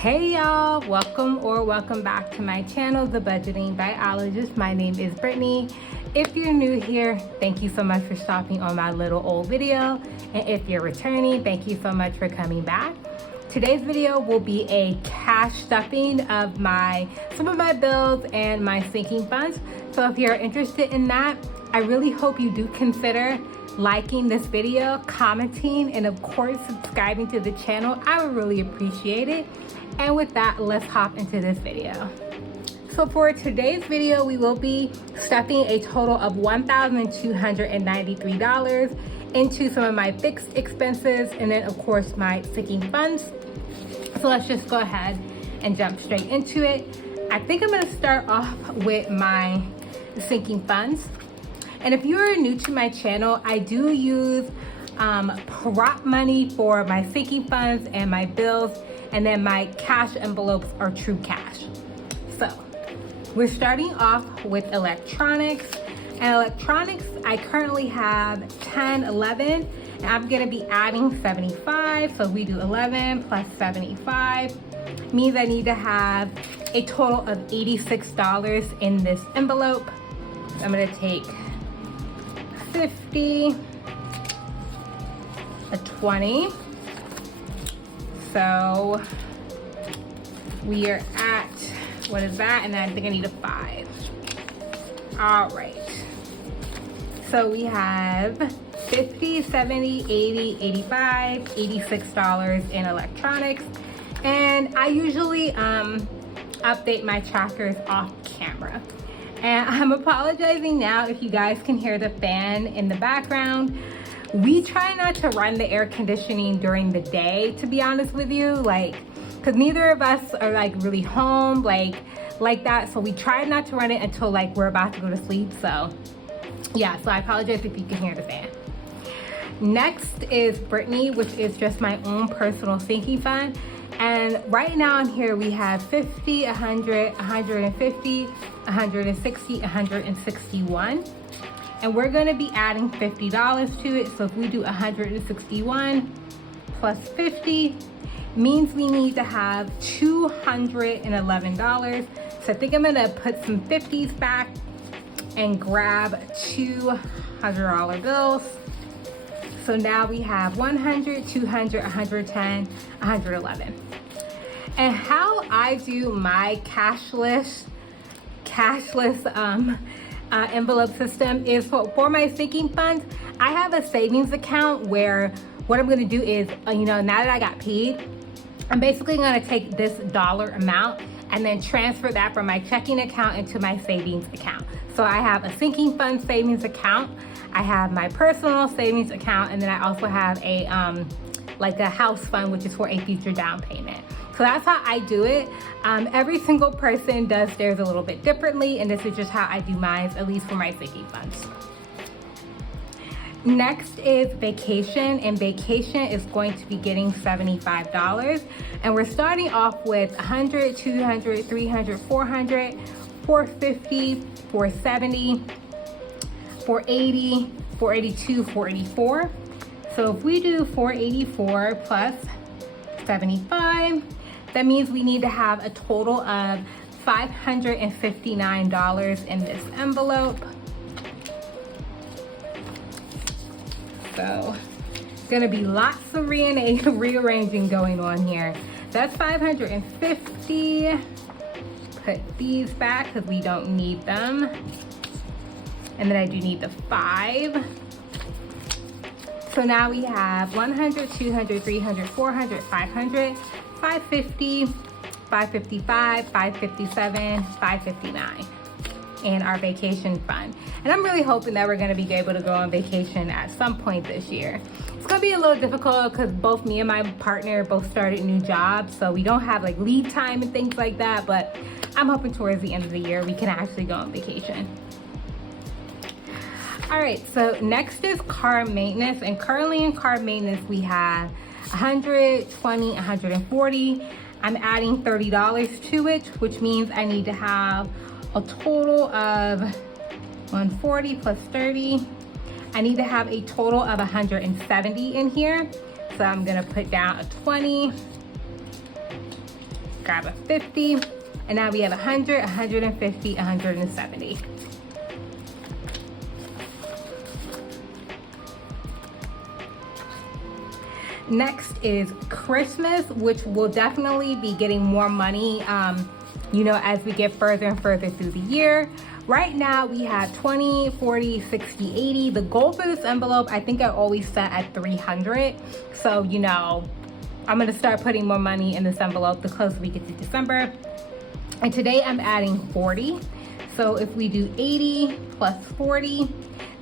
Hey y'all, welcome back to my channel, The Budgeting Biologist. My name is Brittany. If you're new here, thank you so much for stopping on my little old video. And if you're returning, thank you so much for coming back. Today's video will be a cash stuffing of some of my bills and my sinking funds. So if you're interested in that, I really hope you do consider liking this video, commenting, and of course subscribing to the channel. I would really appreciate it. And with that, let's hop into this video. So for today's video, we will be stuffing a total of $1,293 into some of my fixed expenses and then of course my sinking funds. So let's just go ahead and jump straight into it. I think I'm gonna start off with my sinking funds. And if you're new to my channel, I do use prop money for my sinking funds and my bills, and then my cash envelopes are true cash. So we're starting off with electronics. And electronics, I currently have 10, 11, and I'm gonna be adding 75. So we do 11 plus 75, means I need to have a total of $86 in this envelope. So I'm gonna take 50, a 20. So we are at, what is that? And then I think I need a 5. All right. So we have 50, 70, 80, 85, $86 in electronics. And I usually update my trackers off camera. And I'm apologizing now if you guys can hear the fan in the background. We try not to run the air conditioning during the day, to be honest with you, because neither of us are really home like that. So we try not to run it until we're about to go to sleep. So yeah, so I apologize if you can hear the fan. Next is Brittany, which is just my own personal sinking fund. And right now in here we have 50, 100, 150, 160, 161. And we're gonna be adding $50 to it. So if we do 161 plus 50, means we need to have $211. So I think I'm gonna put some 50s back and grab two $100 bills. So now we have 100, 200, 110, 111. And how I do my cashless envelope system is for my sinking funds. I have a savings account where what I'm gonna do is, now that I got paid, I'm basically gonna take this dollar amount and then transfer that from my checking account into my savings account. So I have a sinking fund savings account, I have my personal savings account, and then I also have a house fund, which is for a future down payment. So that's how I do it. Every single person does theirs a little bit differently, and this is just how I do mine, at least for my sinking funds. Next is vacation, and vacation is going to be getting $75. And we're starting off with 100, 200, 300, 400, 450, 470, 480, 482, 484. So if we do 484 plus 75, that means we need to have a total of $559 in this envelope. So it's gonna be lots of rearranging going on here. That's 550. Put these back because we don't need them. And then I do need the 5. So now we have 100, 200, 300, 400, 500, 550, 555, 557, 559 in our vacation fund. And I'm really hoping that we're gonna be able to go on vacation at some point this year. It's gonna be a little difficult because both me and my partner both started new jobs, so we don't have lead time and things like that, but I'm hoping towards the end of the year we can actually go on vacation. All right, so next is car maintenance, and currently in car maintenance we have 120, 140. I'm adding $30 to it, which means I need to have a total of 140 plus 30. I need to have a total of 170 in here. So I'm gonna put down a 20, grab a 50, and now we have 100, 150, 170. Next is Christmas, which will definitely be getting more money, you know, as we get further and further through the year. Right now we have 20, 40, 60, 80. The goal for this envelope, I think I always set at 300. So, you know, I'm gonna start putting more money in this envelope the closer we get to December. And today I'm adding 40. So if we do 80 plus 40,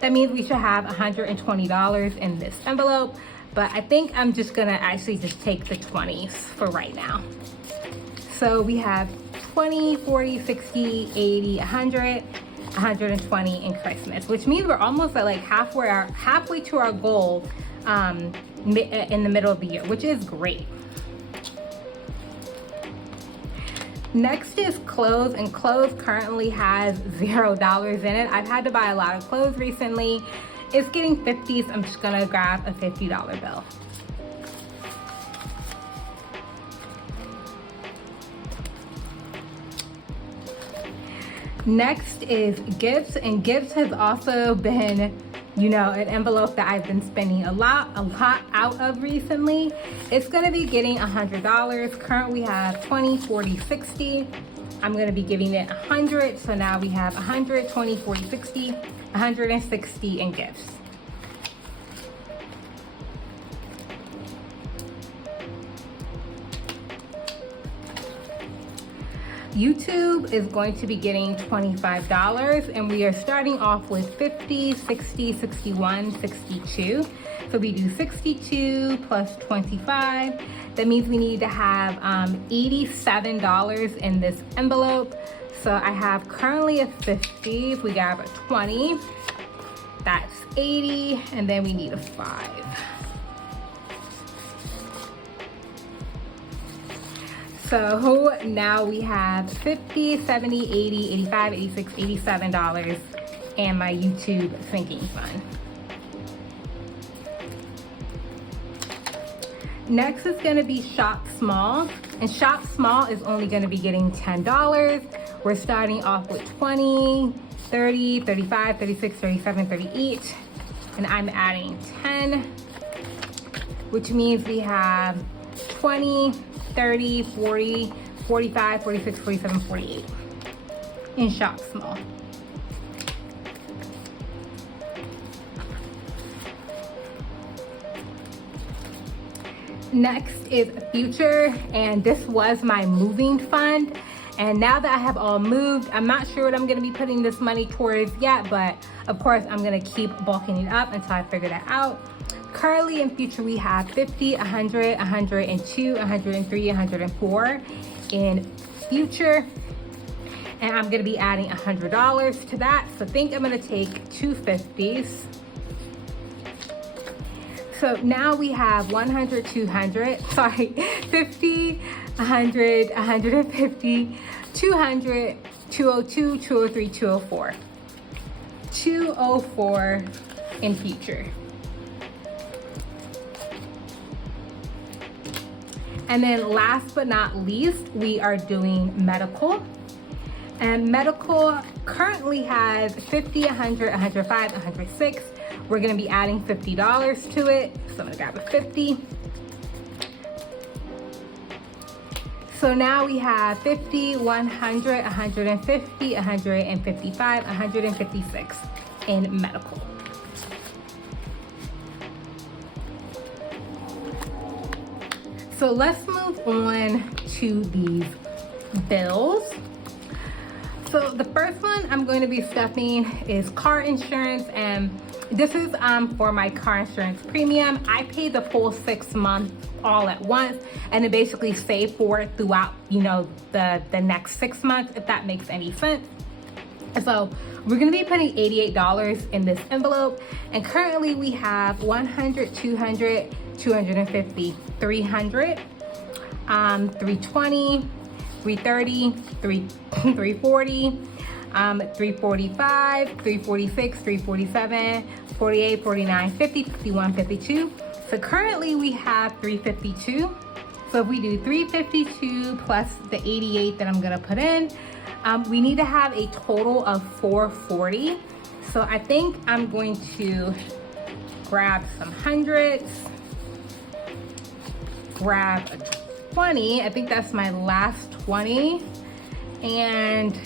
that means we should have $120 in this envelope. But I think I'm just gonna actually just take the 20s for right now. So we have 20, 40, 60, 80, 100, 120 in Christmas, which means we're almost at like halfway to our goal in the middle of the year, which is great. Next is clothes, and clothes currently has $0 in it. I've had to buy a lot of clothes recently. It's getting 50s. I'm just gonna grab a $50 bill. Next is gifts, and gifts has also been, you know, an envelope that I've been spending a lot out of recently. It's gonna be getting $100. Currently we have 20, 40, 60. I'm gonna be giving it 100. So now we have 100, 20, 40, 60, 160 in gifts. YouTube is going to be getting $25, and we are starting off with 50, 60, 61, 62. So we do 62 plus 25. That means we need to have $87 in this envelope. So I have currently a 50. If we grab a 20, that's 80, and then we need a 5. So now we have 50, 70, 80, 85, 86, $87 and my YouTube sinking fund. Next is gonna be Shop Small, and Shop Small is only gonna be getting $10. We're starting off with 20, 30, 35, 36, 37, 38, and I'm adding 10, which means we have 20, 30, 40, 45, 46, 47, 48 in Shop Small. Next is Future, and this was my moving fund. And now that I have all moved, I'm not sure what I'm gonna be putting this money towards yet, but of course I'm gonna keep bulking it up until I figure that out. Currently in Future, we have 50, 100, 102, 103, 104 in Future. And I'm gonna be adding $100 to that. So I think I'm gonna take two 50s. So now we have 100, 200, sorry, 50, 100, 150, 200, 202, 203, 204. 204 in Future. And then last but not least, we are doing medical. And medical currently has 50, 100, 105, 106. We're gonna be adding $50 to it. So I'm gonna grab a 50. So now we have 50, 100, 150, 155, 156 in medical. So let's move on to these bills. So the first one I'm going to be stuffing is car insurance, and this is for my car insurance premium. I pay the full 6 months all at once, and then basically save for it throughout, you know, the next 6 months, if that makes any sense. So we're gonna be putting $88 in this envelope, and currently we have 100, 200, 250, 300, 320, 330, 340, 345, 346, 347, 48, 49, 50, 51, 52. So currently we have 352. So if we do 352 plus the 88 that I'm gonna put in, we need to have a total of 440. So I think I'm going to grab some hundreds, grab a 20. I think that's my last 20. And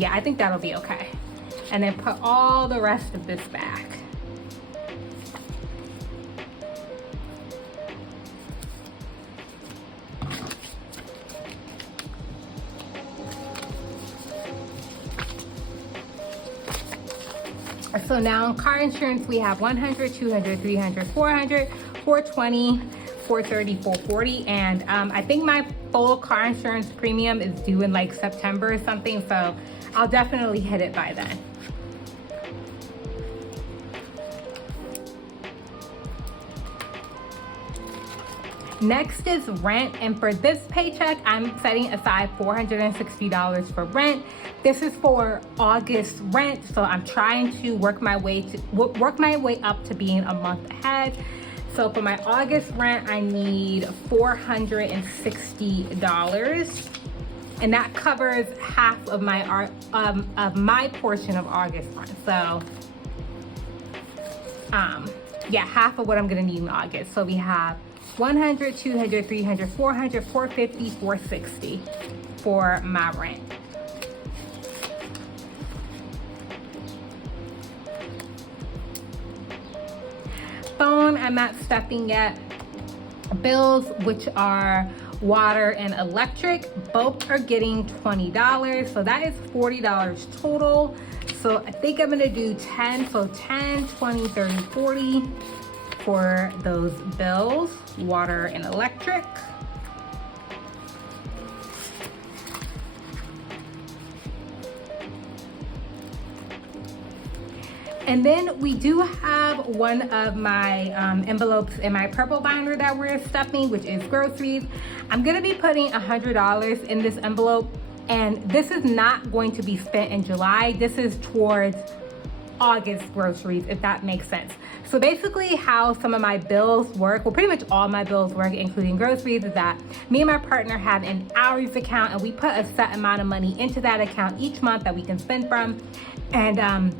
yeah, I think that'll be okay. And then put all the rest of this back. So now in car insurance, we have 100, 200, 300, 400, 420, 430, 440. And I think my full car insurance premium is due in like September or something. So I'll definitely hit it by then. Next is rent, and for this paycheck, I'm setting aside $460 for rent. This is for August rent, so I'm trying to work my way up to being a month ahead. So for my August rent, I need $460, and that covers half of my portion of August rent. So yeah, half of what I'm gonna need in August. So we have 100, 200, 300, 400, 450, 460 for my rent. Phone, I'm not stuffing yet. Bills, which are water and electric, both are getting $20. So that is $40 total. So I think I'm gonna do 10, so 10, 20, 30, 40 for those bills, water and electric. And then we do have one of my envelopes in my purple binder that we're stuffing, which is groceries. I'm gonna be putting $100 in this envelope, and this is not going to be spent in July. This is towards August groceries, if that makes sense. So basically how some of my bills work, well, pretty much all my bills work, including groceries, is that me and my partner have an hours account, and we put a set amount of money into that account each month that we can spend from. And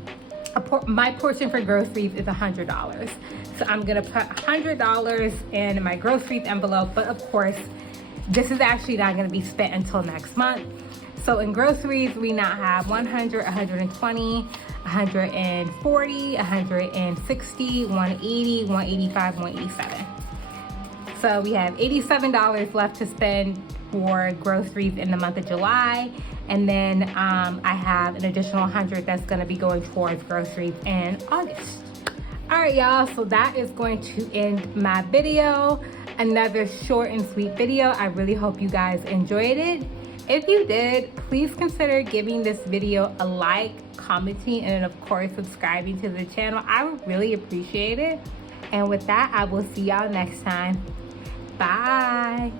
my portion for groceries is $100. So I'm gonna put $100 in my groceries envelope, but of course, this is actually not gonna be spent until next month. So in groceries, we now have 100, 120, 140, 160, 180, 185, 187. So we have $87 left to spend for groceries in the month of July. And then I have an additional 100 that's gonna be going towards groceries in August. All right, y'all, so that is going to end my video. Another short and sweet video. I really hope you guys enjoyed it. If you did, please consider giving this video a like, commenting, and of course, subscribing to the channel. I would really appreciate it. And with that, I will see y'all next time. Bye.